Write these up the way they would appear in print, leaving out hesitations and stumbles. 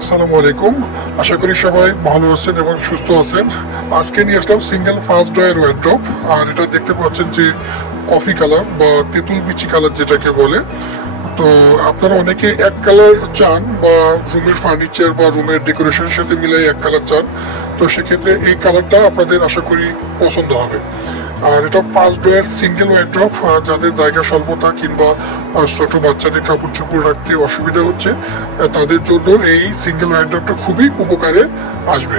আসসালামু আলাইকুম। আশা করি সবাই ভালো আছেন এবং সুস্থ আছেন। আজকে নিয়ে আসলাম সিঙ্গেল ফার্স্ট ড্রয়ার ওয়ার্ড্রপ। আর এটা দেখতে পাচ্ছেন যে কফি কালার বা তেঁতুল বিচি কালার যেটাকে বলে। তো আপনারা অনেকে এক কালার চান বা রুমের ফার্নিচার বা রুমের ডেকোরেশনের সাথে মিলাই এক কালার চান। তো সেক্ষেত্রে এই কালারটা আপনাদের আশা করি পছন্দ হবে। আর এটা 5 ড্রয়ার সিঙ্গেল ওয়ার্ড্রপ, যাদের জায়গা স্বল্পতা কিংবা ছোট বাচ্চাদের কাপড় চোপড় রাখতে অসুবিধা হচ্ছে তাদের জন্য এই সিঙ্গেল ওয়ার্ড্রপটা খুবই উপকারে আসবে।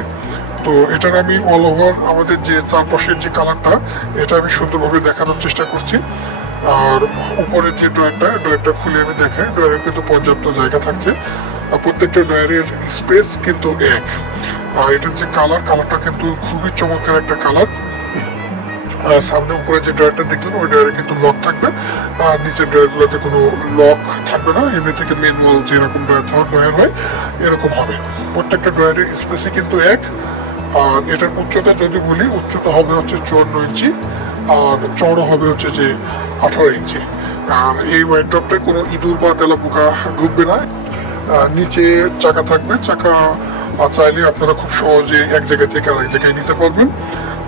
তো এটার আমি অল ওভার আমাদের যে চারপাশের যে কালারটা এটা আমি সুন্দরভাবে দেখানোর চেষ্টা করছি। আর উপরের যে ড্রয়ারটা খুলে আমি দেখাই, ড্রয়ারে কিন্তু পর্যাপ্ত জায়গা থাকছে। আর প্রত্যেকটা ড্রয়ারের স্পেস কিন্তু এক। আর এটার যে কালারটা কিন্তু খুবই চমৎকার একটা কালার। সামনে উপরে যে ড্রয়ারটা দেখলেন ওই ড্রয়ারে কিন্তু লক থাকবে, আর নিচের ড্রয়ারগুলোতে কোনো লক থাকবে না। এমনি থেকে ম্যানুয়াল যেরকম ড্রয়ার হয় এরকম হবে। প্রত্যেকটা ড্রয়ারের স্পেসই কিন্তু এক। আর এটার উচ্চতা যদি বলি, উচ্চতা হবে হচ্ছে 54 ইঞ্চি, আর চওড়া হবে হচ্ছে যে 18 ইঞ্চি। আর এই ওয়ার্ড্রপটায় কোনো ইঁদুর বা তেলাপোকা ঢুকবে না। নিচে চাকা থাকবে, চাকা চাইলে আপনারা খুব সহজে এক জায়গা থেকে আরেক জায়গায় নিতে পারবেন।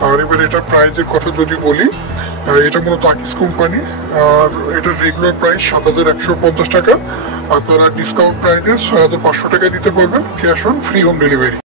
আর এবার এটার প্রাইসের কথা যদি বলি, এটা মূলত আকিস কোম্পানি। আর এটার রেগুলার প্রাইস 7150 টাকা। আপনারা ডিসকাউন্ট প্রাইসে 6500 টাকায় নিতে পারবেন, cash on free home delivery.